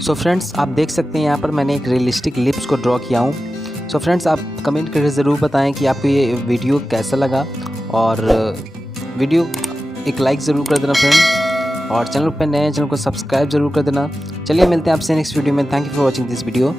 So friends आप देख सकते हैं यहाँ पर मैंने एक रियलिस्टिक लिप्स को ड्रॉ किया हूँ। सो फ्रेंड्स आप कमेंट करके ज़रूर बताएं कि आपको ये वीडियो कैसा लगा, और वीडियो एक लाइक ज़रूर कर देना फ्रेंड, और चैनल पर नए हैं चैनल को सब्सक्राइब ज़रूर कर देना। चलिए मिलते हैं आपसे नेक्स्ट वीडियो में। Thank you for watching this video.